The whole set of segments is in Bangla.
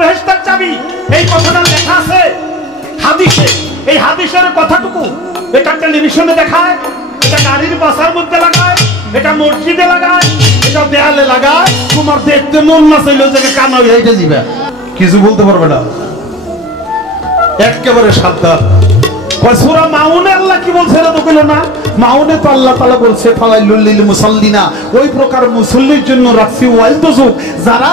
বেহেশতের চাবি, এই কথাটা লেখা আছে হাদিসে। এই হাদিসের কথাটুকু এটা টেলিভিশনে দেখায়, এটা গাড়ির বাসার মধ্যে লাগায়, এটা মসজিদে লাগায়, এটা দেয়ালে লাগায়। তোমার দেখতে মন না চাইলো যে কানা হইতে দিবে, কিছু বলতে পারবে না, একেবারে সাবধান। সূরা মাউনে আল্লাহ কি বলছে এটা তো কইলো না। মাউনে তো আল্লাহ তাআলা বলছে ফালাইলুল লিল মুসাল্লিনা, ওই প্রকার মুসল্লির জন্য রাখছি ওয়াইল তুজুক, যারা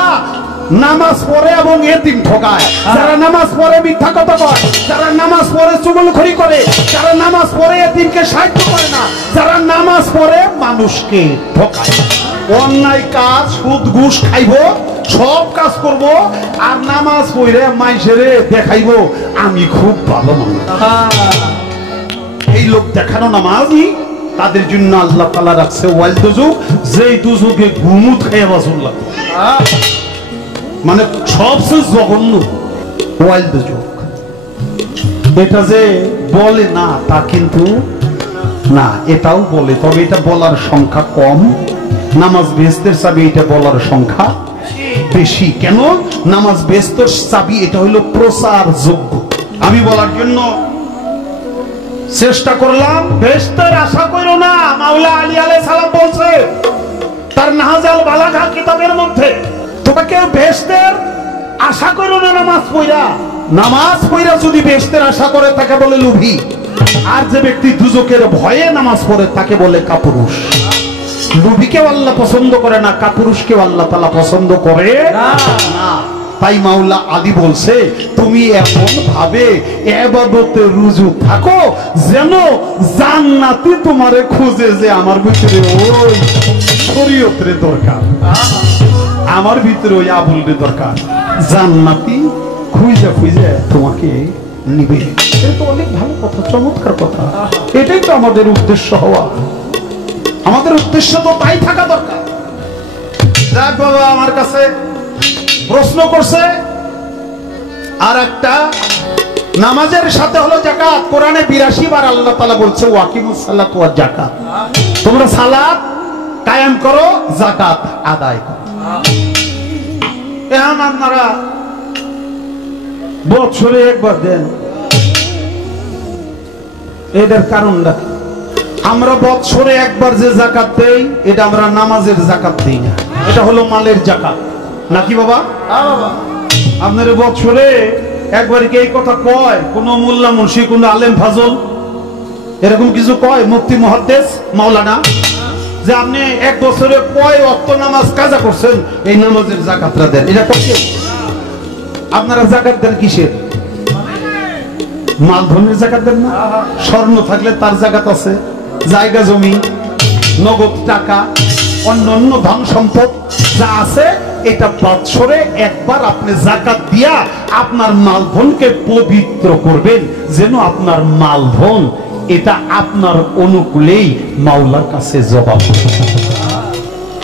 নামাজ পড়ে এবং এতিম ঠকায়, যারা নামাজ পড়ে মিথ্যা কথা কয়, যারা নামাজ পড়ে চুগলখড়ি করে, যারা নামাজ পড়ে এতিমকে সাহায্য করে না, যারা নামাজ পড়ে মানুষকে ঠকায়, অন্যায় কাজ সুদ ঘুষ খাইবো, সব কাজ করব, আর নামাজ পড়ে মাইসেরে দেখাইবো আমি খুব ভালো মানুষ। এই লোক দেখানো নামাজই তাদের জন্য আল্লাহ তাআলা রাখছে ওয়াইল দুজুক, যেই দুজুকে ঘুমুত খেয়ে বাসুন লাগবে, মানে সবচেয়ে জঘন্য ওয়াইল দুজুক। এটা যে বলে না তা কিন্তু না, এটাও বলে, তবে এটা বলার সংখ্যা কম। নামাজ বেহেশতের চাবি, এটা বলার সংখ্যা বেশি। কেন? নামাজ বেহেশতের চাবি এটা হলো প্রচার যোগ্য। আমি বলার জন্য চেষ্টা করলাম, বেহেশতের আশা করো না। মাওলা আলী আলাইহিস সালাম বলছে তার নাহজাল বালাগা কিতাবের মধ্যে, তোমাকে বেহেশতের আশা করো না নামাজ পড়া। নামাজ পড়া যদি বেহেশতের আশা করে তাকে বলে লোভী, আর যে ব্যক্তি দুজকের ভয়ে নামাজ পড়ে তাকে বলে কাপুরুষ। লোভীকেও আল্লাহ পছন্দ করে না, কাপুরুষকেও আল্লাহ তাআলা পছন্দ করে না। তাই মাওলা আলী বলছে তুমি এমন ভাবে ইবাদতে রুজু থাকো যেন জান্নাতি তোমারে খুঁজে, যে আমার ভিতরে ওই শরীয়তের দরকার, আমার ভিতরে ওই আবুলের দরকার, জান্নাতি খুঁজে খুঁজে তোমাকে নিবে। এটা তো অনেক ভালো কথা, চমৎকার কথা। এটাই তো আমাদের উদ্দেশ্য হওয়া, আমাদের উদ্দেশ্য তো তাই থাকা দরকার। যাক বাবা আমার কাছে প্রশ্ন করছে, আর একটা নামাজের সাথে হলো যাকাত। কোরআনে 82 বার আল্লাহ তাআলা বলছে ওয়াকিমুস সালাত ওয়াজ যাকাত, তোমরা সালাত কায়েম করো, যাকাত আদায় করো। এখন আপনারা বছরে একবার দেন, এটার কারণটা আমরা বছরে একবার যে যাকাত দেই এটা আমরা নামাজের যাকাত দেই না, এটা হলো মালের যাকাত নাকি বাবা? আপনার বছরে একবার কি এই কথা কয় কোন মোল্লা মুন্সি, কোন আলেম ফাজল এরকম কিছু কয়? মুফতি মুহাদ্দিস মাওলানা যে আপনি এক বছরে কয় ওয়াক্ত নামাজ কাজা করছেন, এই নামাজের যাকাতটা দেন, এটা কয়? আপনারা যাকাত দেন কিসের? মালধনের যাকাত দেন না? স্বর্ণ থাকলে তার যাকাত আছে, জায়গা জমি, নগদ টাকা, অন্যান্য ধন সম্পদ যা আছে, এটা বছরে একবার আপনি যাকাত দিয়া আপনার মালধনকে পবিত্র করবেন, যেন আপনার মালধন এটা আপনার অনুকূলেই মাওলার কাছে জবাব।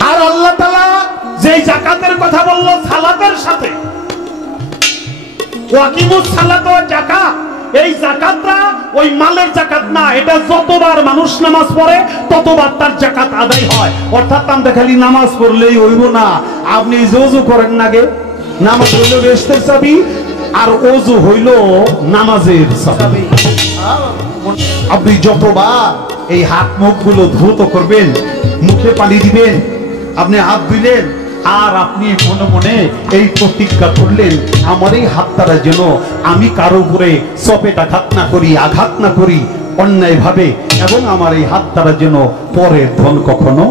আর আল্লাহ তাআলা যেই যাকাতের কথা বলল সালাতের সাথে, ওয়াকিমুস সালাত ওয়াজ যাকাত, এই যাকাতটা ওই মালের যাকাত না, এটা যতবার মানুষ নামাজ পড়ে ততবার তার যাকাত আদায় হয়। অর্থাৎ আমরা খালি নামাজ পড়লেই হইব না, আপনি ওযু করেন না গে, নামাজ হইল বেহেশতের চাবি, আর ওযু হইল নামাজের চাবি। আপনি যতবার এই হাত মুখগুলো ধৌত করবেন, মুখে পানি দিবেন, আপনি হাত ধুইলেন, আর আপনি মনে মনে এই প্রতিজ্ঞা করলেন আমার এই হাতটা যেন আমি কারো উপরে চপেটাঘাত না করি, আঘাত না করি অন্যায় ভাবে, এবং আমার এই হাতটা যেন পরের ধন কখনো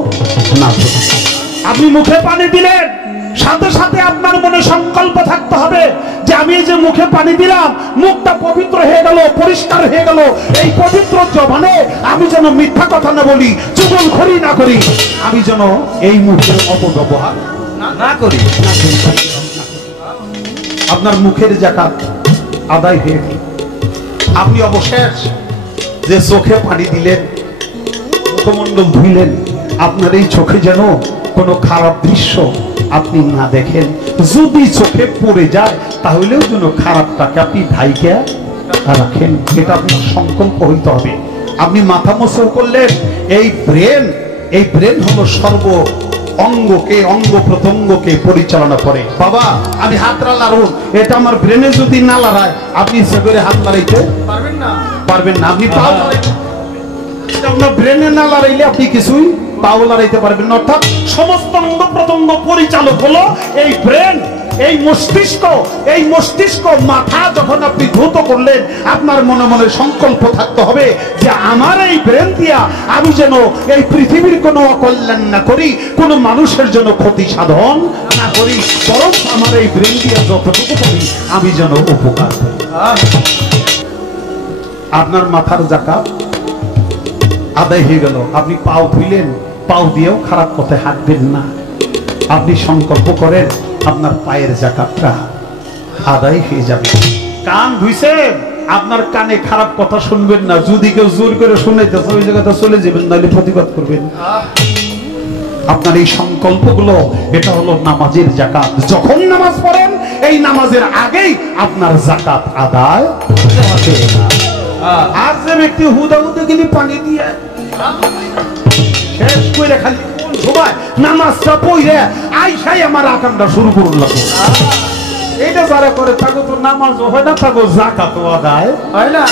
না করি। আপনি মুখে পানি দিলেন, সাথে সাথে আপনার মনে সংকল্প থাকতে হবে যে আমি যে মুখে পানি দিলাম, মুখটা পবিত্র হয়ে গেল, পরিষ্কার হয়ে গেল, এই পবিত্র জবানে আমি যেন মিথ্যা কথা না বলি, চুগলখড়ি না করি, আমি যেন এই মুখের অপব্যবহার না করি। আপনার মুখের যাকাত আদায় হয়ে গেল। আপনি অবশেষ যে চোখে পানি দিলেন, মুখমণ্ডল ধুইলেন, আপনার এই চোখে যেন কোনো খারাপ দৃশ্য আপনি না দেখেন। যদি চোখে পড়ে যায় তাহলেও যেন খারাপটাকে আপনি ঢাইকে রাখেন, এটা আপনার সংকল্প হইতে হবে। আপনি মাথা মোছর করলেন, এই ব্রেন হলো অঙ্গকে অঙ্গ প্রত্যঙ্গকে পরিচালনা করে। বাবা আমি হাতটা লাড়ুন, এটা আমার ব্রেনে যদি না লড়ায় আপনি ইচ্ছা করে হাত লাড়াইতে পারবেন না, পারবেন না। আপনি পাও আপনার ব্রেনে না লড়াইলে আপনি কিছুই পাও লড়াইতে পারবেন না। অর্থাৎ সমস্ত অঙ্গ প্রত্যঙ্গ পরিচালক হলো এই ব্রেন, এই মস্তিষ্ক। এই মস্তিষ্ক মাথা যখন আপনি ধৌত করলেন, আপনার মনে মনে সংকল্প থাকতে হবে যে আমার এই ব্রেন দিয়া আমি যেন এই পৃথিবীর কোনো অকল্যাণ না করি, কোনো মানুষের জন্য ক্ষতি সাধন না করি, বরং আমার এই ব্রেন দিয়া যতটুকু পারি আমি যেন উপকার করি। আপনার মাথার জাকাত আদায় হয়ে গেল। আপনি পাও ধুইলেন, পাও দিয়েও খারাপ পথে হাঁটবেন না। আপনি সংকল্প করেন আপনার পায়ের জাকাতটা আদায় হয়ে যাবে। কান ধুইছেন, আপনার কানে খারাপ কথা শুনবেন না। যদি কেউ জোর করে শুনাইতেছে ওই জায়গাটা চলে যাবেন, নাহলে প্রতিবাদ করবেন। আপনার এই সংকল্পগুলো, এটা হলো নামাজের জাকাত। যখন নামাজ পড়েন এই নামাজের আগেই আপনার জাকাত আদায় হবে। আর যে ব্যক্তি হুদা হুদা গেলে পানি দিয়ে শেষ করে খালি কোন সময় নামাজটা পড়ে আইসাই আমার আকামটা শুরু করুন লাগবে, এটা যারা করে থাকো তো নামাজও হয় না, থাকো জাকাতও আদায় হয় না।